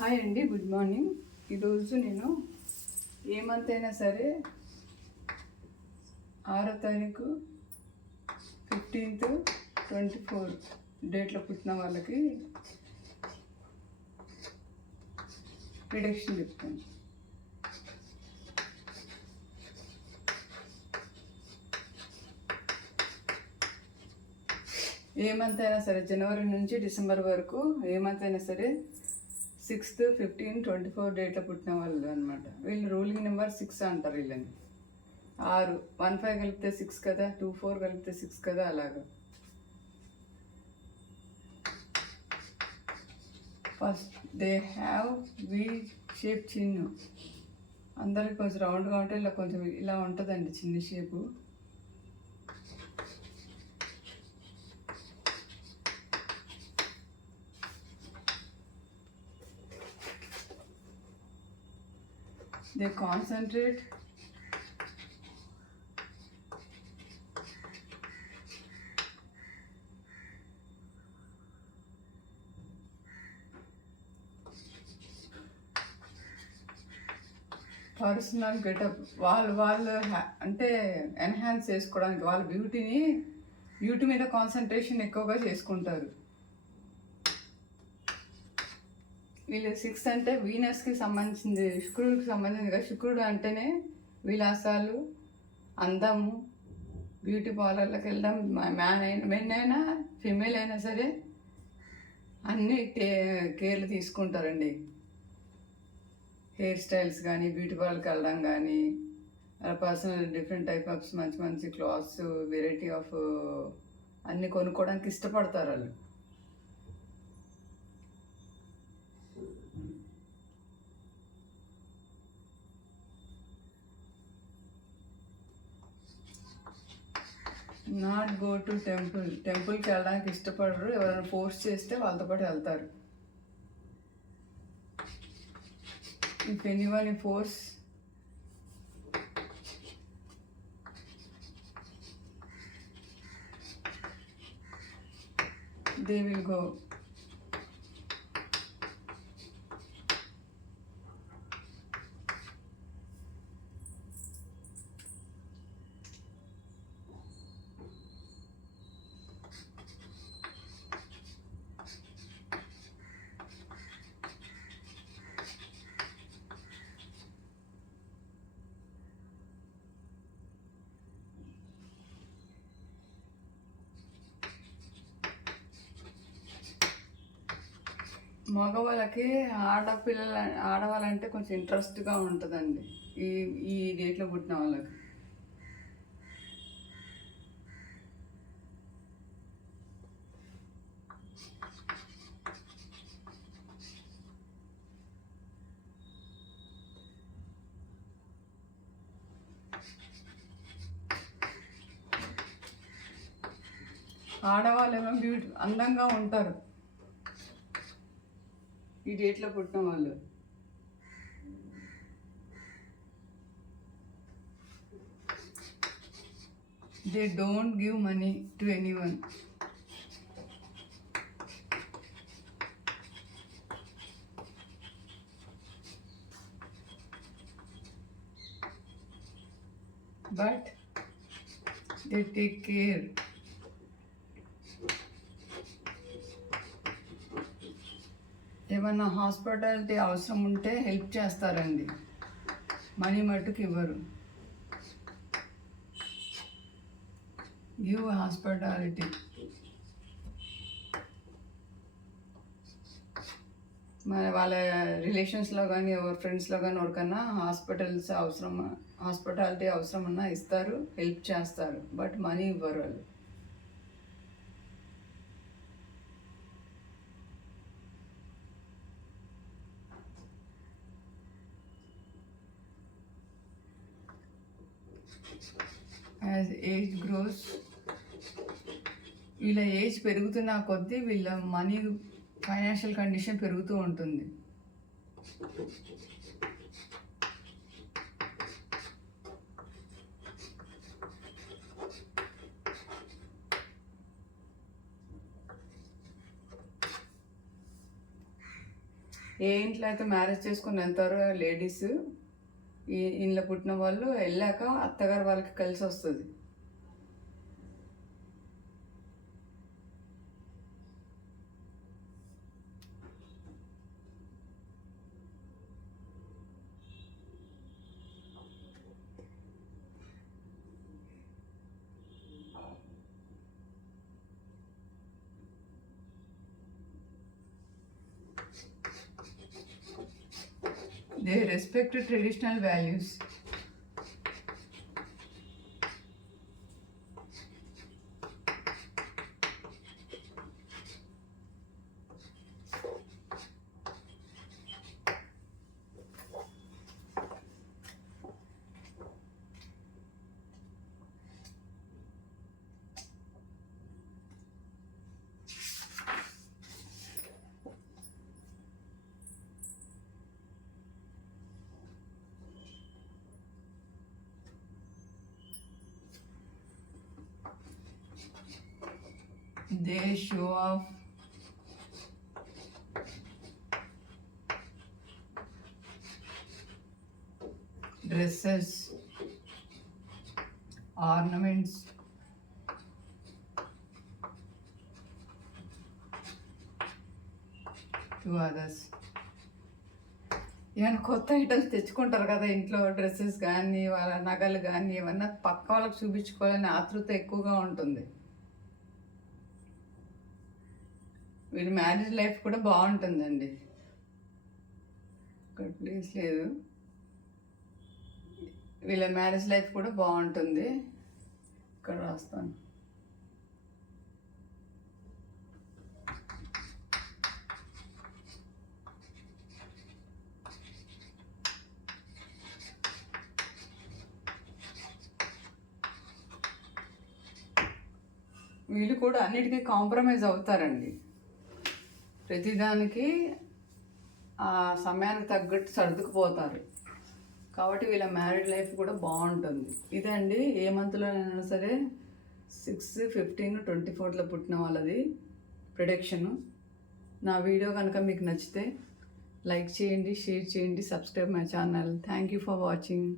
హాయ్ అండి, good morning. ఈరోజు నేను ఏ మంత్ అయినా సరే 6వ తారీఖు 15th 24 డేట్లో పుట్టిన వాళ్ళకి ప్రిడిక్షన్ చెప్తాను. ఏ మంత్ అయినా సరే జనవరి నుంచి డిసెంబర్ వరకు ఏ మంత్ అయినా సరే 6th 15 24 డేట్లో పుట్టిన వాళ్ళు అనమాట. వీళ్ళు రూలింగ్ నెంబర్ 6 అంటారు. వీళ్ళని 6 15 కలిపితే 6 కదా, 24 కలిపితే 6 కదా, అలాగా. First they have V shape Chinnu. అందరికి కొంచెం రౌండ్గా ఉంటే ఇలా కొంచెం ఇలా ఉంటుందండి చిన్న shape. They concentrate personal getup వాళ్ళు అంటే ఎన్హాన్స్ చేసుకోవడానికి వాళ్ళ బ్యూటీ మీద కాన్సన్ట్రేషన్ ఎక్కువగా చేసుకుంటారు. వీళ్ళు 6 అంటే వీనస్కి సంబంధించింది, శుక్రుడికి సంబంధించింది కదా. శుక్రుడు అంటేనే విలాసాలు, అందము, బ్యూటీ పార్లర్లకు వెళ్ళడం. మెన్ అయినా ఫిమేల్ అయినా సరే అన్నీ కేర్లు తీసుకుంటారండి. హెయిర్ స్టైల్స్ కానీ, బ్యూటీ పార్లర్కి వెళ్ళడం కానీ, పర్సనల్ డిఫరెంట్ టైప్ ఆఫ్ మంచి మంచి క్లాత్స్, వెరైటీ ఆఫ్ అన్నీ కొనుక్కోవడానికి ఇష్టపడతారు వాళ్ళు. నాట్ గో టు టెంపుల్కి వెళ్ళడానికి ఇష్టపడరు. ఎవరైనా ఫోర్స్ చేస్తే వాళ్ళతో పాటు వెళ్తారు. If anyone force they will go. మగవాళ్ళకి ఆడవాళ్ళంటే కొంచెం ఇంట్రెస్ట్గా ఉంటుందండి ఈ డేట్లో పుట్టిన వాళ్ళకి. ఆడవాళ్ళు ఏమో అందంగా ఉంటారు ఈ డేట్లో పుట్టిన వాళ్ళు. They don't give money to anyone. But they take care. ఏమన్నా హాస్పిటాలిటీ అవసరం ఉంటే హెల్ప్ చేస్తారండి, మనీ మట్టుకు ఇవ్వరు. Give hospitality. మన వాళ్ళ రిలేషన్స్లో కానీ ఎవరి ఫ్రెండ్స్లో కానీ ఎవరికన్నా హాస్పిటాలిటీ అవసరం ఉన్నా ఇస్తారు, హెల్ప్ చేస్తారు, బట్ మనీ ఇవ్వరు వాళ్ళు. యాజ్ ఏజ్ గ్రోస్, వీళ్ళ ఏజ్ పెరుగుతున్న కొద్దీ వీళ్ళ మనీ ఫైనాన్షియల్ కండిషన్ పెరుగుతూ ఉంటుంది. ఏ ఇంట్లో అయితే మ్యారేజ్ చేసుకుని వెళ్తారో లేడీస్, ఈ ఇంట్లో పుట్టిన వాళ్ళు వెళ్ళాక అత్తగారు వాళ్ళకి కలిసి వస్తుంది. They respect traditional values. They show off dresses, ornaments, to others. ఏమైనా కొత్త ఐటమ్స్ తెచ్చుకుంటారు కదా ఇంట్లో, డ్రెస్సెస్ కానీ వాళ్ళ నగలు కానీ ఏమన్నా పక్క వాళ్ళకి చూపించుకోవాలని ఆతృత ఎక్కువగా ఉంటుంది. వీళ్ళ మ్యారేజ్ లైఫ్ కూడా బాగుంటుందండి. ఇక్కడ ప్లేస్ లేదు. వీళ్ళ మ్యారేజ్ లైఫ్ కూడా బాగుంటుంది. ఇక్కడ రాస్తాను. వీళ్ళు కూడా అన్నిటికీ కాంప్రమైజ్ అవుతారండి. ప్రతిదానికి ఆ సమయానికి తగ్గట్టు సర్దుకుపోతారు. కాబట్టి వీళ్ళ మ్యారీడ్ లైఫ్ కూడా బాగుంటుంది. ఇదండి ఏ మంత్లోనైనా సరే 6, 15, 24లో పుట్టిన వాళ్ళది ప్రిడిక్షను. నా వీడియో కనుక మీకు నచ్చితే లైక్ చేయండి, షేర్ చేయండి, subscribe my channel. Thank you for watching.